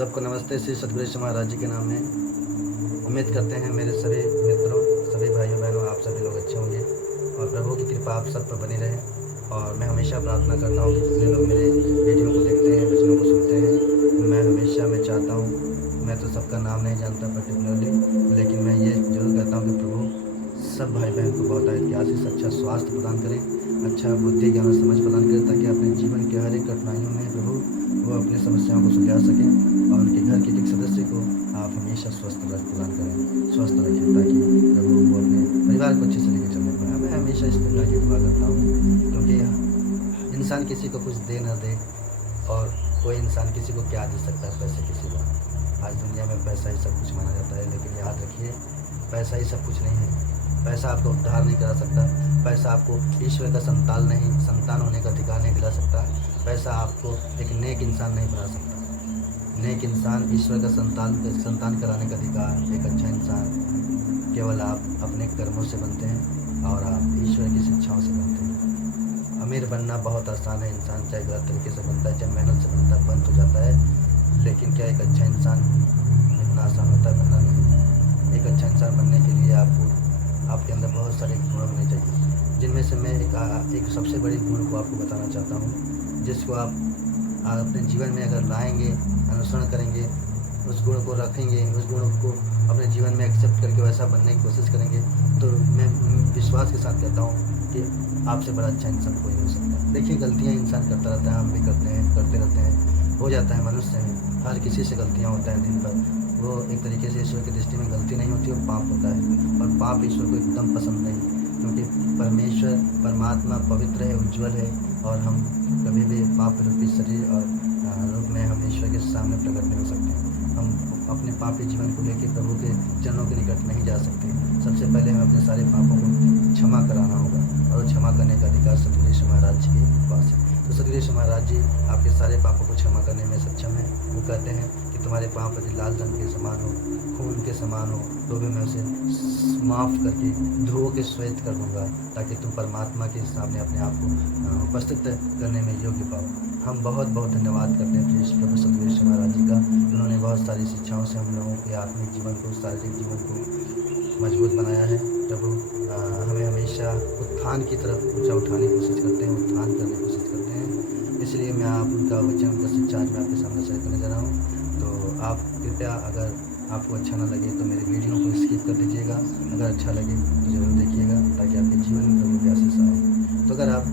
सबको नमस्ते। श्री सतगुरु श्री महाराज जी के नाम में उम्मीद करते हैं मेरे सभी मित्रों, सभी भाइयों बहनों, आप सभी लोग अच्छे होंगे और प्रभु की कृपा आप सब पर बनी रहे। और मैं हमेशा प्रार्थना करता हूँ कि जितने लोग मेरे वीडियो को देखते हैं, वचनों को सुनते हैं, मैं चाहता हूँ, मैं तो सबका नाम नहीं जानता पर्टिकुलरली, लेकिन मैं ये जरूर कहता हूँ कि प्रभु सब भाई बहन को बहुत आशीष, अच्छा स्वास्थ्य प्रदान करें, अच्छा बुद्धि ज्ञान और समझ प्रदान करें, ताकि अपने जीवन के हर एक कठिनाइयों में प्रभु वो अपनी समस्याओं को सुलझा सकें और उनके घर के एक सदस्य को आप हमेशा स्वस्थ प्रदान करें, स्वस्थ रखें, ताकि प्रभु वो अपने परिवार को अच्छे से लेकर चलने पाए। मैं हमेशा इस प्रकार की दुआ करता हूँ, क्योंकि इंसान किसी को कुछ दे न दे, और कोई इंसान किसी को क्या दे सकता है पैसे के सिवा। आज दुनिया में पैसा ही सब कुछ माना जाता है, लेकिन याद रखिए पैसा ही सब कुछ नहीं है। पैसा आपको उद्धार नहीं करा सकता, पैसा आपको ईश्वर का संतान होने का अधिकार नहीं दिला सकता, पैसा आपको एक नेक इंसान नहीं बना सकता। नेक इंसान, ईश्वर का संतान कराने का अधिकार, एक अच्छा इंसान केवल आप अपने कर्मों से बनते हैं और आप ईश्वर की शिक्षाओं से बनते हैं। अमीर बनना बहुत आसान है, इंसान चाहे गलत तरीके से बनता है, चाहे मेहनत से बनता है, बन तो जाता है, लेकिन क्या एक अच्छा इंसान इतना आसान होता है बनना? नहीं। एक अच्छा इंसान बनने के लिए आपके अंदर बहुत सारे गुण होने चाहिए, जिनमें से मैं एक सबसे बड़ी गुण को आपको बताना चाहता हूँ, जिसको आप अपने जीवन में अगर लाएंगे, अनुसरण करेंगे, उस गुण को रखेंगे, उस गुण को अपने जीवन में एक्सेप्ट करके वैसा बनने की कोशिश करेंगे, तो मैं विश्वास के साथ कहता हूँ कि आपसे बड़ा अच्छा इंसान कोई नहीं हो सकता। देखिए, गलतियाँ इंसान करता रहता है, हम भी करते रहते हैं, हो जाता है, मनुष्य हैं, हर किसी से गलतियाँ होता है दिन भर। वो एक तरीके से ईश्वर की दृष्टि में गलती नहीं होती, वो पाप होता है, और पाप ईश्वर को एकदम पसंद नहीं, क्योंकि परमात्मा पवित्र है, उज्ज्वल है, और हम कभी भी पाप रूपी शरीर और रूप में हम ईश्वर के सामने प्रकट नहीं हो सकते। हम अपने पापी जीवन को लेकर प्रभु के चरणों के निकट नहीं जा सकते। सबसे पहले हमें अपने सारे पापों को क्षमा कराना होगा, और क्षमा करने का अधिकार सतगुरु श्री महाराज जी के पास है। तो सतगुरु श्री महाराज जी आपके सारे पापों को क्षमा करने में सक्षम है। वो कहते हैं कि तुम्हारे पाप यदि लाल रंग के समान हो, खून के समान हो, तो भी मैं उसे माफ़ करके धो के श्वेत कर दूँगा, ताकि तुम परमात्मा के सामने अपने आप को उपस्थित करने में योग्य पाओ। हम बहुत बहुत धन्यवाद करते हैं प्रभु सतगुरु श्री महाराज जी का। उन्होंने बहुत सारी शिक्षाओं से हम लोगों के आत्मिक जीवन को, शारीरिक जीवन को मजबूत बनाया है। प्रभु हमें हमेशा उत्थान की तरफ ऊँचा उठाने की कोशिश करते हैं, उत्थान करने की कोशिश करते हैं। इसलिए मैं उनका वचन, उनका शिक्षा आज मैं आपके सामने शेयर करने जा रहा हूँ। तो आप कृपया, अगर आपको अच्छा ना लगे तो मेरे वीडियो को स्किप कर दीजिएगा, अगर अच्छा लगे तो ज़रूर देखिएगा, ताकि आपके जीवन में प्रभु की आशीष आए। तो अगर आप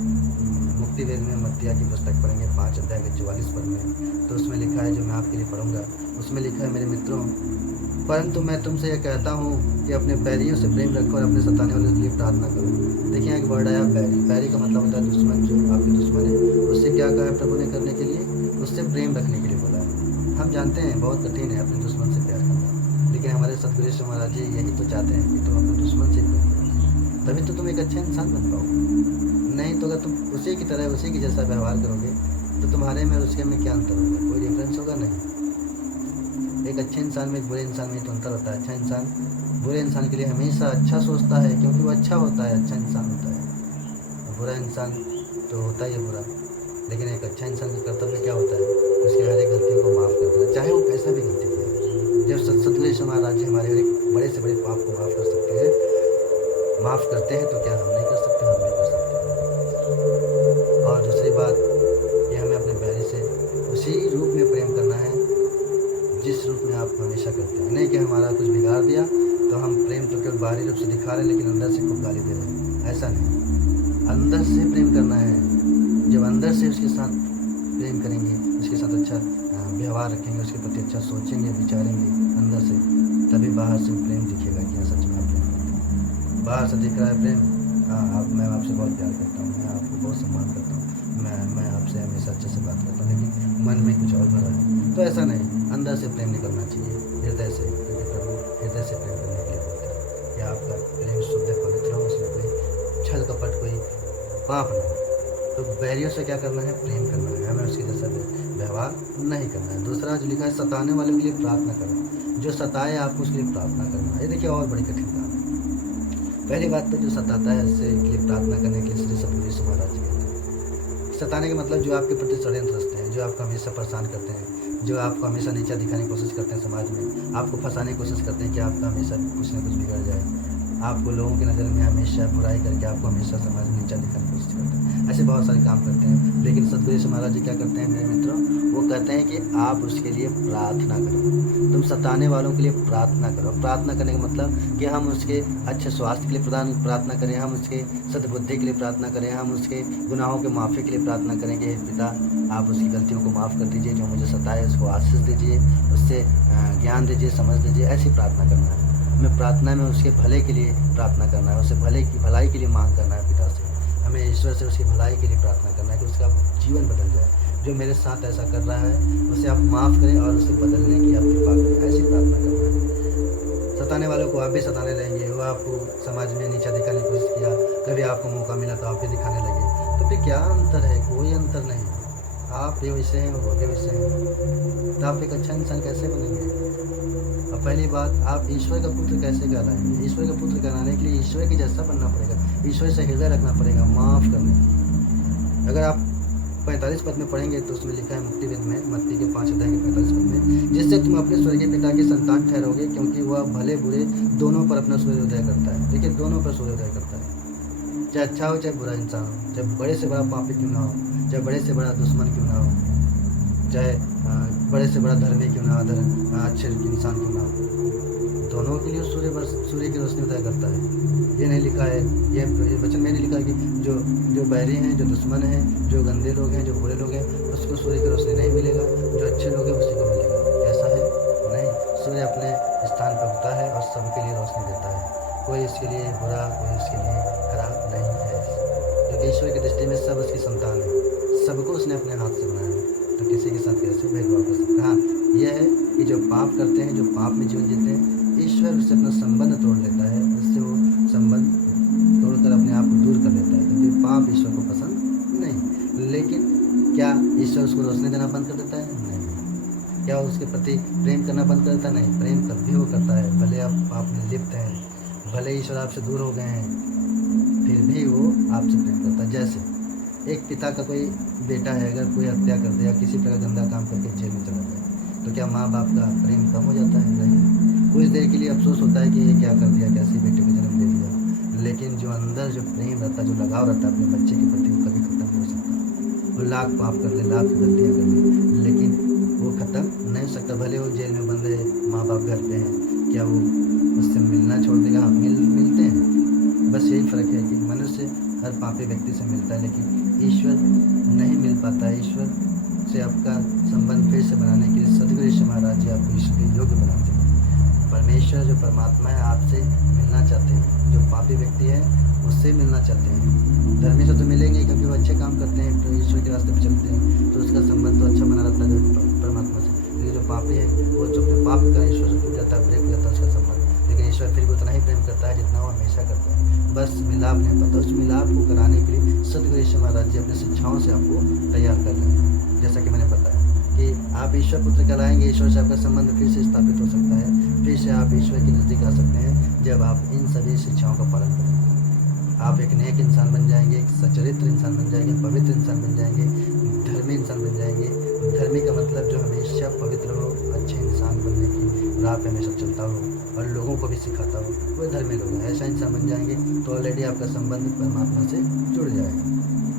मुक्ति वेद में मत्तिया की पुस्तक पढ़ेंगे 5 अध्याय के 44 पद में, तो उसमें लिखा है, जो मैं आपके लिए पढ़ूंगा, उसमें लिखा है, मेरे मित्रों, परंतु मैं तुमसे यह कहता हूँ कि अपने बैरियों से प्रेम रखो और अपने सताने वालों के लिए प्रार्थना करो। देखिए, एक वर्ड आया बैरी। बैरी का मतलब होता है दुश्मन, जो आपके दुश्मन है, उससे क्या कहा है प्रभु ने करने के लिए? उससे प्रेम रखने के लिए बोला है। हम जानते हैं बहुत कठिन है अपने दुश्मन से प्यार करना, लेकिन हमारे सतगुरु श्री महाराज जी यही तो चाहते हैं कि तुम अपने दुश्मन से प्रेम करो, तभी तो तुम एक अच्छा इंसान बन पाओगे। नहीं तो अगर तुम उसी की तरह, उसी की जैसा व्यवहार करोगे, तो तुम्हारे में और उसके में क्या अंतर होगा? कोई डिफरेंस होगा नहीं। एक अच्छे इंसान में, एक बुरे इंसान में तो अंतर होता है। अच्छा इंसान बुरे इंसान के लिए हमेशा अच्छा सोचता है, क्योंकि वो अच्छा होता है, अच्छा इंसान होता है। बुरा इंसान तो होता ही है बुरा, लेकिन एक अच्छा इंसान का कर्तव्य क्या होता है? उसकी हर एक गलतियों को माफ़ कर देना, चाहे वो कैसा भी गलती किया। जब सतगुरु श्री महाराज जी हमारे हर एक बड़े से बड़े पाप को माफ़ कर सकते हैं, माफ़ करते हैं, तो क्या हम नहीं कर सकते? हम भी कर सकते हैं। और दूसरी बात, ये हमें अपने बैरी से उसी रूप में प्रेम करना है जिस रूप में आप हमेशा करते हैं। नहीं कि हमारा कुछ बिगाड़ दिया तो हम प्रेम तो केवल बाहरी रूप से दिखा रहे हैं, लेकिन अंदर से खूब गाली दे रहे हैं, ऐसा नहीं। अंदर से प्रेम करना है। जब अंदर से उसके साथ प्रेम करेंगे, उसके साथ अच्छा व्यवहार रखेंगे, उसके प्रति अच्छा सोचेंगे, विचारेंगे अंदर से, तभी बाहर से प्रेम दिखेगा कि हाँ, सच में आप प्रेम करते हैं। बाहर से दिख रहा है प्रेम, हाँ, मैं आपसे बहुत प्यार करता हूँ, मैं आपको बहुत सम्मान करता हूँ, मैं आपसे हमेशा अच्छे से बात करता हूँ, लेकिन मन में कुछ और भरा है, तो ऐसा नहीं। अंदर से प्रेम निकलना चाहिए, हृदय से, क्योंकि प्रभु हृदय से प्रेम करने के लिए बोलते हैं कि आपका प्रेम शुद्ध पवित्र हो, उसमें कोई छल कपट, कोई पाप ना हो। तो बैरियों से क्या करना है? प्रेम करना है, हमें उसके जैसा व्यवहार नहीं करना है। दूसरा जो लिखा है, सताने वाले के लिए प्रार्थना करना। जो सताए आपको उसके लिए प्रार्थना करना। ये देखिए, और बड़ी कठिन काम है। पहली बात तो जो सताता है उससे के लिए प्रार्थना करने के लिए श्री सतगुरु श्री महाराज जी कहते हैं। सताने का मतलब जो आपके प्रति षड्यंत्र रचते हैं, जो आपको हमेशा परेशान करते हैं, जो आपको हमेशा नीचा दिखाने की कोशिश करते हैं समाज में, आपको फंसाने की कोशिश करते हैं कि आपका हमेशा कुछ ना कुछ बिगड़ जाए, आपको लोगों की नज़र में हमेशा बुराई करके आपको हमेशा समाज में नीचा दिखाने की कोशिश करते हैं। ऐसे बहुत सारे काम करते हैं, लेकिन सद्गुरु यीशु महाराज जी क्या करते हैं मेरे मित्रों, वो कहते हैं कि आप उसके लिए प्रार्थना करो। तुम सताने वालों के लिए प्रार्थना करो। प्रार्थना करने का मतलब कि हम उसके अच्छे स्वास्थ्य के लिए प्रार्थना करें, हम उसके सद्बुद्धि के लिए प्रार्थना करें, हम उसके गुनाहों के माफ़ी के लिए प्रार्थना करें कि हे पिता, आप उसकी गलतियों को माफ़ कर दीजिए, जो मुझे सताए उसको आशीष दीजिए, उससे ज्ञान दीजिए, समझ दीजिए। ऐसी प्रार्थना करना है हमें। प्रार्थना में उसके भले के लिए प्रार्थना करना है, उससे भलाई के लिए मांग करना है पिता से। हमें ईश्वर से उसकी भलाई के लिए प्रार्थना करना है कि उसका जीवन बदल जाए। जो मेरे साथ ऐसा कर रहा है उसे आप माफ़ करें और उसे बदलने की आप कृपा करें। ऐसी प्रार्थना करना है। सताने वालों को आप भी सताने लगेंगे, वो आपको समाज में नीचा दिखाने की कोशिश किया, कभी आपको मौका मिला तो आप भी दिखाने लगे, तो फिर क्या अंतर है? कोई अंतर नहीं। आप भी वैसे हैं, वो भी वैसे हैं, तो आप एक अच्छा इंसान कैसे बनेंगे? अब पहली बात, आप ईश्वर का पुत्र कैसे कहलाएंगे? ईश्वर का पुत्र कहलाने के लिए ईश्वर के जैसा बनना पड़ेगा, ईश्वर से हृदय रखना पड़ेगा, माफ़ करने की। अगर आप 45 पद में पढ़ेंगे तो उसमें लिखा है मुक्ति वेद में, मत्ती के 5 अध्याय के 45 पद में, जिससे तुम अपने स्वर्गीय पिता के संतान ठहरोगे, क्योंकि वह भले बुरे दोनों पर अपना सूर्योदय करता है। देखिए, दोनों पर सूर्योदय करता है, चाहे अच्छा हो चाहे बुरा इंसान हो, चाहे बड़े से बड़ा पापी क्यों ना हो, चाहे बड़े से बड़ा दुश्मन क्यों ना हो, चाहे बड़े से बड़ा धर्मी क्यों ना हो, अच्छे इंसान क्यों ना हो, दोनों के लिए सूर्य की रोशनी उदय करता है। ये नहीं लिखा है, ये वचन में नहीं लिखा है कि जो बैरी हैं, जो दुश्मन हैं, जो गंदे लोग हैं, जो बुरे लोग हैं, उसको सूर्य की रोशनी नहीं मिलेगा, जो अच्छे लोग हैं उसी को मिलेगा। ऐसा है नहीं, सूर्य अपने स्थान पर उगता है और सबके लिए रोशनी देता है। कोई इसके लिए बुरा, कोई इसके लिए खराब नहीं है, क्योंकि ईश्वर की दृष्टि में सब उसकी संतान है, सबको उसने अपने हाथ से बनाया है, तो किसी के साथ कैसे भेदभाव कर सकता है? हाँ, यह है कि जो पाप करते हैं, जो पाप में जीवन जीते हैं, ईश्वर उससे अपना संबंध तोड़ लेता है, उससे वो संबंध तोड़कर अपने आप को दूर कर लेता है, क्योंकि पाप ईश्वर को पसंद नहीं। लेकिन क्या ईश्वर उसको रोशनी देना बंद कर देता है? नहीं। क्या उसके प्रति प्रेम करना बंद कर देता है? नहीं, प्रेम तब भी वो करता है। भले आप पाप में लिप्त हैं, भले ईश्वर आपसे दूर हो गए हैं, फिर भी वो आपसे प्रेम करता है। जैसे एक पिता का कोई बेटा है, अगर कोई हत्या कर दिया, किसी प्रकार गंदा काम करके जेल में चला गया, तो क्या माँ बाप का प्रेम कम हो जाता है? नहीं। कुछ देर के लिए अफसोस होता है कि ये क्या कर दिया, कैसे बेटे को जन्म दे दिया, लेकिन जो अंदर जो प्रेम रहता है, जो लगाव रहता है अपने बच्चे के प्रति, वो कभी खत्म नहीं हो सकता। वो लाख पाप कर ले, लाख गलतियाँ कर ले, लेकिन वो खत्म नहीं हो सकता। भले वो जेल में बंद है, माँ बाप घर पे हैं, क्या वो उससे मिलना छोड़ देगा? हाँ, मिलते हैं। बस यही फ़र्क है कि मनुष्य हर पापी व्यक्ति से मिलता है, लेकिन ईश्वर नहीं मिल पाता। ईश्वर से आपका संबंध फिर से बनाने के लिए सद्गुरु यीशु महाराज जी आपको ईश्वर के योग्य बनाते हैं। परमेश्वर जो परमात्मा है आपसे मिलना चाहते हैं, जो पापी व्यक्ति है उससे मिलना चाहते हैं। धर्मी से तो मिलेंगे क्योंकि वो अच्छे काम करते हैं, तो ईश्वर के रास्ते पर चलते हैं, तो उसका संबंध तो अच्छा बना रहता है परमात्मा से। लेकिन जो पापी है वो जो अपने पाप का ईश्वर से टूट जाता है, ब्रेक हो जाता है उसका संबंध, लेकिन ईश्वर फिर भी उतना ही प्रेम करता है जितना वो हमेशा करता है। बस मिलाप नहीं पता, उस मिलाप को कराने के लिए सद्गुरु यीशु महाराज जी अपनी शिक्षाओं से आपको तैयार कर रहे हैं। जैसा कि मैंने बताया कि आप ईश्वर पुत्र कहलाएंगे, ईश्वर से आपका संबंध फिर से स्थापित हो सकता है, फिर से आप ईश्वर के नज़दीक आ सकते हैं जब आप इन सभी शिक्षाओं का पालन करेंगे। आप एक नेक इंसान बन जाएंगे, एक सच्चरित्र इंसान बन जाएंगे, पवित्र इंसान बन जाएंगे, धर्मी इंसान बन जाएंगे। धर्मी का मतलब जो हमेशा पवित्र हो, अच्छे इंसान बनने की राह पे हमेशा चलता हो और लोगों को भी सिखाता हो, वो धर्मी लोग हैं। ऐसा इंसान बन जाएंगे तो ऑलरेडी आपका संबंध परमात्मा से जुड़ जाएगा,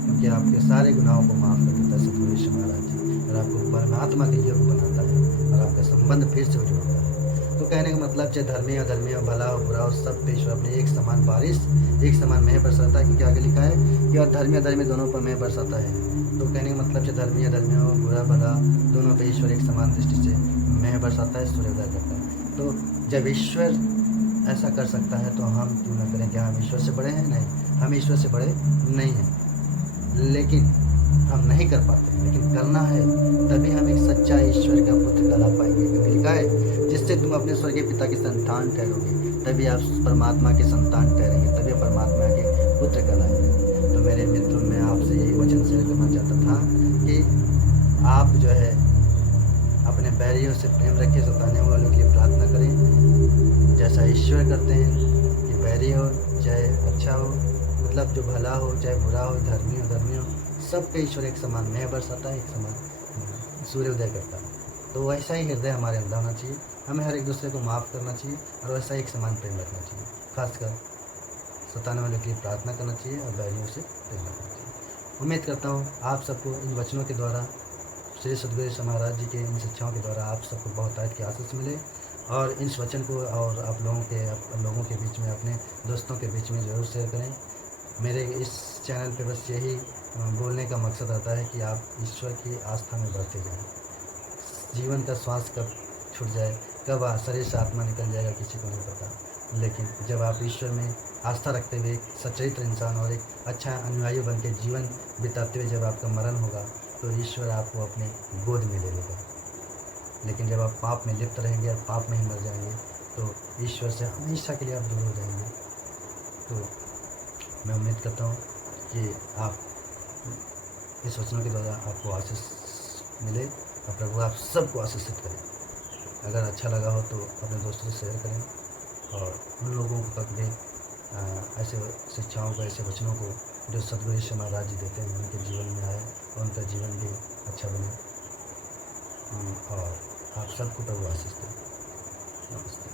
क्योंकि आपके सारे गुनाहों को माफ़ कर देता है सद्गुरु यीशु महाराज जी, और आपको परमात्मा के योग्य बनाता है और आपका संबंध फिर से जुड़ता है। तो कहने का मतलब चाहे धर्मी हो, भला हो, बुरा हो, सब पे ईश्वर अपनी एक समान बारिश, एक समान मेह बरसाता है, क्योंकि आगे लिखा है कि और धर्मी दोनों पर मेह बरसाता है। तो कहने का मतलब चाहे धर्मी हो, बुरा भला, दोनों पे ईश्वर एक समान दृष्टि से मेह बरसाता है, सूर्योदय करता है। तो जब ईश्वर ऐसा कर सकता है तो हम क्यों ना करें? क्या हम ईश्वर से बड़े हैं? नहीं, हम ईश्वर से बड़े नहीं हैं, लेकिन हम नहीं कर पाते, लेकिन करना है, तभी हम एक सच्चा ईश्वर का पुत्र कहला पाएंगे। क्योंकि लिखा है जिससे तुम अपने स्वर्गीय पिता की संतान ठहरोगे, तभी आप परमात्मा के संतान ठहरेंगे, तभी परमात्मा के पुत्र कहलाएंगे। तो मेरे मित्रों, मैं आपसे यही वचन शेयर करना चाहता था कि आप जो है अपने बैरियों से प्रेम रखें, सताने वालों के लिए प्रार्थना करें, जैसा ईश्वर करते हैं कि बैरी हो चाहे अच्छा हो, मतलब जो भला हो चाहे बुरा हो, धर्मी हो, सब पे ईश्वर एक समान मेह बरसाता है, एक समान सूर्योदय करता है। तो वैसा ही हृदय हमारे अंदर होना चाहिए। हमें हर एक दूसरे को माफ़ करना चाहिए और वैसा ही एक समान प्रेम रखना चाहिए। खासकर सताने वाले के लिए प्रार्थना करना चाहिए और बैरियों से प्रेम रखना चाहिए। उम्मीद करता हूँ आप सबको इन वचनों के द्वारा, श्री सद्गुरु ईसा महाराज जी के इन शिक्षाओं के द्वारा आप सबको बहुतायत की आशीष मिले और इस वचन को और आप लोगों के बीच में, अपने दोस्तों के बीच में ज़रूर शेयर करें। मेरे इस चैनल पे बस यही बोलने का मकसद रहता है कि आप ईश्वर की आस्था में बढ़ते जाएं। जीवन का श्वास कब छूट जाए, कब शरीर से आत्मा निकल जाएगा, किसी को नहीं पता। लेकिन जब आप ईश्वर में आस्था रखते हुए एक सच्चरित्र इंसान और एक अच्छा अनुयायी बन के जीवन बिताते हुए जब आपका मरण होगा तो ईश्वर आपको अपने गोद में ले लेगा। लेकिन जब आप पाप में लिप्त रहेंगे और पाप में ही मर जाएंगे तो ईश्वर से हमेशा के लिए आप दूर हो जाएंगे। तो मैं उम्मीद करता हूँ कि आप इस वचनों के द्वारा आपको आशीष मिले और प्रभु आप सबको आशीषित करें। अगर अच्छा लगा हो तो अपने दोस्तों से शेयर करें और उन लोगों को तक भी ऐसे शिक्षाओं को, ऐसे वचनों को जो सद्गुरु ईसा महाराज जी देते हैं उनके जीवन में आए और उनका जीवन भी अच्छा बने। और आप सबको प्रभु आशीष दें। नमस्ते।